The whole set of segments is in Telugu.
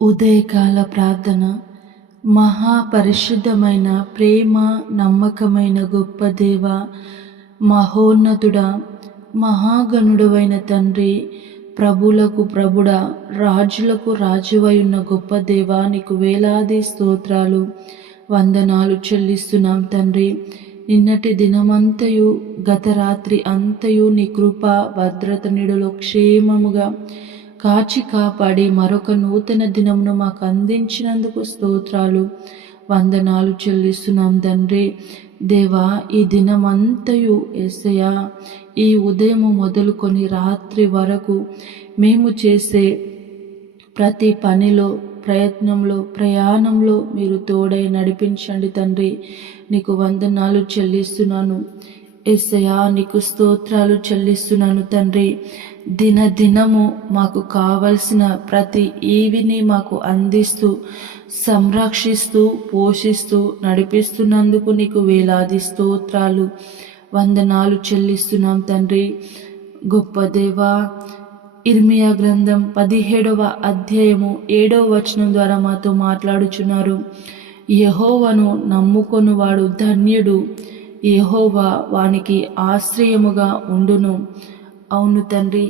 ఉదయకాల ప్రార్థన. మహాపరిశుద్ధమైన ప్రేమ నమ్మకమైన గొప్ప దేవ, మహోన్నతుడా, మహాగణుడవైన తండ్రి, ప్రభులకు ప్రభుడా, రాజులకు రాజువై ఉన్న గొప్ప దేవ, నీకు వేలాది స్తోత్రాలు వందనాలు చెల్లిస్తున్నాం తండ్రి. నిన్నటి దినమంతయు గత రాత్రి అంతయు నీ కృప భద్రత నీడలో క్షేమముగా కాచి కాపాడి మరొక నూతన దినమును మాకు అందించినందుకు స్తోత్రాలు వందనాలు చెల్లిస్తున్నాం తండ్రి. దేవా, ఈ దినమంతయు యేసయ్యా, ఈ ఉదయము మొదలుకొని రాత్రి వరకు మేము చేసే ప్రతి పనిలో, ప్రయత్నంలో, ప్రయాణంలో మీరు తోడై నడిపించండి తండ్రి. నీకు వందనాలు చెల్లిస్తున్నాను యేసయ్యా, నీకు స్తోత్రాలు చెల్లిస్తున్నాను తండ్రి. దినదినము మాకు కావలసిన ప్రతి ఈవిని మాకు అందిస్తూ, సంరక్షిస్తూ, పోషిస్తూ నడిపిస్తున్నందుకు నీకు వేలాది స్తోత్రాలు వందనాలు చెల్లిస్తున్నాం తండ్రి. గొప్ప దేవా, ఇర్మియా గ్రంథం 17వ అధ్యాయము 7వ వచనం ద్వారా మాతో మాట్లాడుచున్నారు. యెహోవాను నమ్ముకొనువాడు ధన్యుడు, యెహోవా వానికి ఆశ్రయముగా ఉండును. అవును తండ్రి,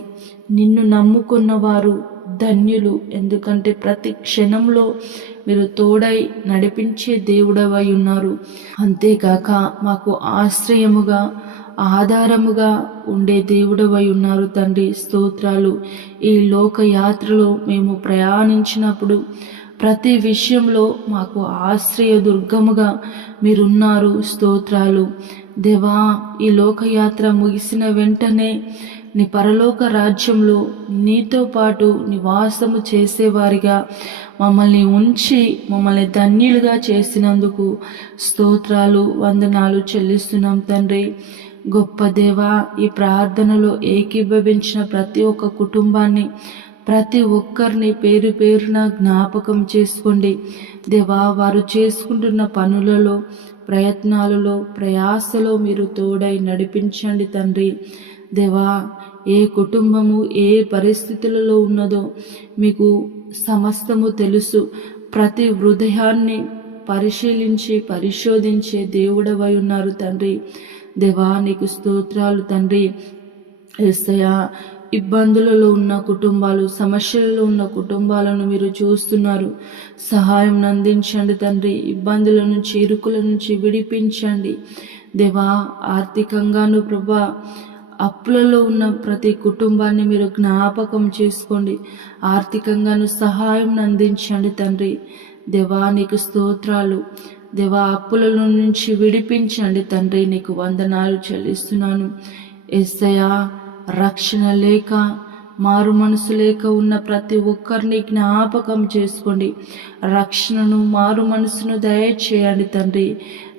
నిన్ను నమ్ముకున్న వారు ధన్యులు. ఎందుకంటే ప్రతి క్షణంలో మీరు తోడై నడిపించే దేవుడవై ఉన్నారు. అంతేకాక మాకు ఆశ్రయముగా, ఆధారముగా ఉండే దేవుడవై ఉన్నారు తండ్రి. స్తోత్రాలు. ఈ లోక యాత్రలో మేము ప్రయాణించినప్పుడు ప్రతి విషయంలో మాకు ఆశ్రయ దుర్గముగా మీరున్నారు. స్తోత్రాలు దేవా. ఈ లోకయాత్ర ముగిసిన వెంటనే నీ పరలోక రాజ్యంలో నీతో పాటు నివాసము చేసేవారిగా మమ్మల్ని ఉంచి మమ్మల్ని ధన్యులుగా చేసినందుకు స్తోత్రాలు వందనాలు చెల్లిస్తున్నాం తండ్రి. గొప్ప దేవా, ఈ ప్రార్థనలో ఏకీభవించిన ప్రతి ఒక్క కుటుంబాన్ని, ప్రతి ఒక్కరిని పేరు పేరున జ్ఞాపకం చేసుకోండి దేవా. వారు చేసుకుంటున్న పనులలో, ప్రయత్నాలలో, ప్రయాసలో మీరు తోడై నడిపించండి తండ్రి. దేవా, ఏ కుటుంబము ఏ పరిస్థితులలో ఉన్నదో మీకు సమస్తము తెలుసు. ప్రతి హృదయాన్ని పరిశీలించి పరిశోధించే దేవుడవై ఉన్నారు తండ్రి. దేవా, నీకు స్తోత్రాలు తండ్రి. యేసయ్యా, ఇబ్బందులలో ఉన్న కుటుంబాలు, సమస్యలలో ఉన్న కుటుంబాలను మీరు చూస్తున్నారు. సహాయం అందించండి తండ్రి. ఇబ్బందుల నుంచి, ఇరుకుల నుంచి విడిపించండి దేవా. ఆర్థికంగాను ప్రభా, అప్పులలో ఉన్న ప్రతి కుటుంబాన్ని మీరు జ్ఞాపకం చేసుకోండి. ఆర్థికంగాను సహాయం అందించండి తండ్రి. దేవా, నీకు స్తోత్రాలు. దేవా, అప్పుల నుంచి విడిపించండి తండ్రి. నీకు వందనాలు చెల్లిస్తున్నాను యేసయ్యా. రక్షణ లేక, మారు మనసు లేక ఉన్న ప్రతి ఒక్కరిని జ్ఞాపకం చేసుకోండి. రక్షణను, మారు మనసును దయచేయండి తండ్రి.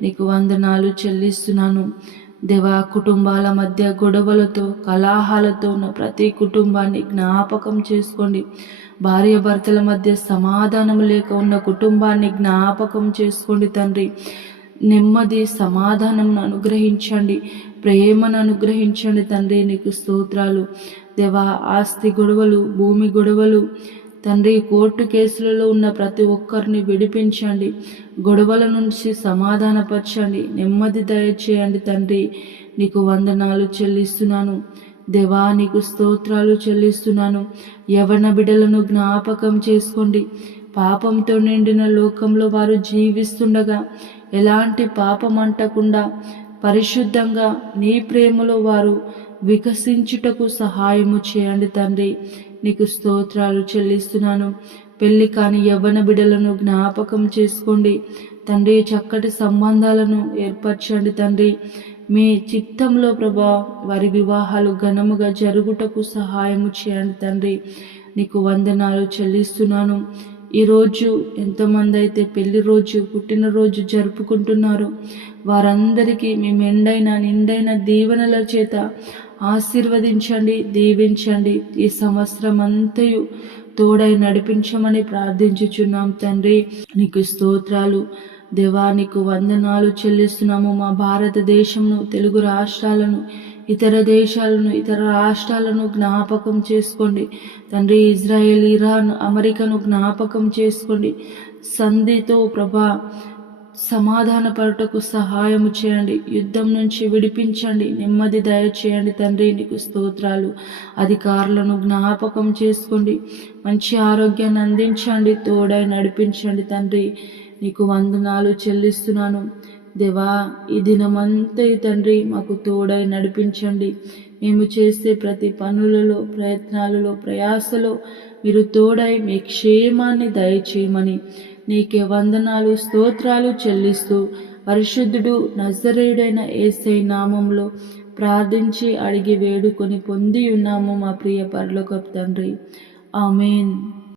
నీకు వందనాలు చెల్లిస్తున్నాను దేవా. కుటుంబాల మధ్య గొడవలతో, కలహాలతో ఉన్న ప్రతి కుటుంబాన్ని జ్ఞాపకం చేసుకోండి. భార్య భర్తల మధ్య సమాధానం లేక ఉన్న కుటుంబాన్ని జ్ఞాపకం చేసుకోండి తండ్రి. నెమ్మది, సమాధానం అనుగ్రహించండి, ప్రేమను అనుగ్రహించండి తండ్రి. నీకు స్తోత్రాలు దేవా. ఆస్తి గొడవలు, భూమి గొడవలు తండ్రి, కోర్టు కేసులలో ఉన్న ప్రతి ఒక్కరిని విడిపించండి. గొడవల నుంచి సమాధానపరచండి, నెమ్మది దయచేయండి తండ్రి. నీకు వందనాలు చెల్లిస్తున్నాను దేవా. నీకు స్తోత్రాలు చెల్లిస్తున్నాను. యవ్వన బిడ్డలను జ్ఞాపకం చేసుకోండి. పాపంతో నిండిన లోకంలో వారు జీవిస్తుండగా ఎలాంటి పాపం అంటకుండా పరిశుద్ధంగా నీ ప్రేమలో వారు వికసించుటకు సహాయము చేయండి తండ్రి. నీకు స్తోత్రాలు చెల్లిస్తున్నాను. పెళ్లి కాని యవ్వన బిడ్డలను జ్ఞాపకం చేసుకోండి తండ్రి. చక్కటి సంబంధాలను ఏర్పరచండి తండ్రి. మీ చిత్తంలో ప్రభా వారి వివాహాలు ఘనముగా జరుగుటకు సహాయము చేయండి తండ్రి. నీకు వందనాలు చెల్లిస్తున్నాను. ఈరోజు ఎంతమంది అయితే పెళ్లి రోజు, పుట్టినరోజు జరుపుకుంటున్నారో వారందరికీ మీ మెండైన నిండైన దీవెనల చేత ఆశీర్వదించండి, దీవించండి. ఈ సంవత్సరం అంతయు తోడై నడిపించమని ప్రార్థించుచున్నాం తండ్రి. నీకు స్తోత్రాలు దేవా. నీకు వందనాలు చెల్లిస్తున్నాము. మా భారతదేశంను, తెలుగు రాష్ట్రాలను, ఇతర దేశాలను, ఇతర రాష్ట్రాలను జ్ఞాపకం చేసుకోండి తండ్రి. ఇజ్రాయెల్, ఇరాన్, అమెరికాను జ్ఞాపకం చేసుకోండి. సంధితో ప్రభా సమాధాన పరుటకు సహాయము చేయండి. యుద్ధం నుంచి విడిపించండి, నెమ్మది దయచేయండి తండ్రి. నీకు స్తోత్రాలు. అధికారులను జ్ఞాపకం చేసుకోండి, మంచి ఆరోగ్యాన్ని అందించండి, తోడై నడిపించండి తండ్రి. నీకు వందనాలు చెల్లిస్తున్నాను దేవా. ఈ దినమంతా తండ్రి మాకు తోడై నడిపించండి. మేము చేసే ప్రతి పనులలో, ప్రయత్నాలలో, ప్రయాసలో మీరు తోడై మీ క్షేమాన్ని దయచేయమని నీకే వందనాలు, స్తోత్రాలు చెల్లిస్తూ పరిశుద్ధుడు నజరేయుడైన యేసయ్య నామంలో ప్రార్థించి అడిగి వేడుకొని పొంది ఉన్నాము మా ప్రియ పరలోకపు తండ్రి. ఆమేన్.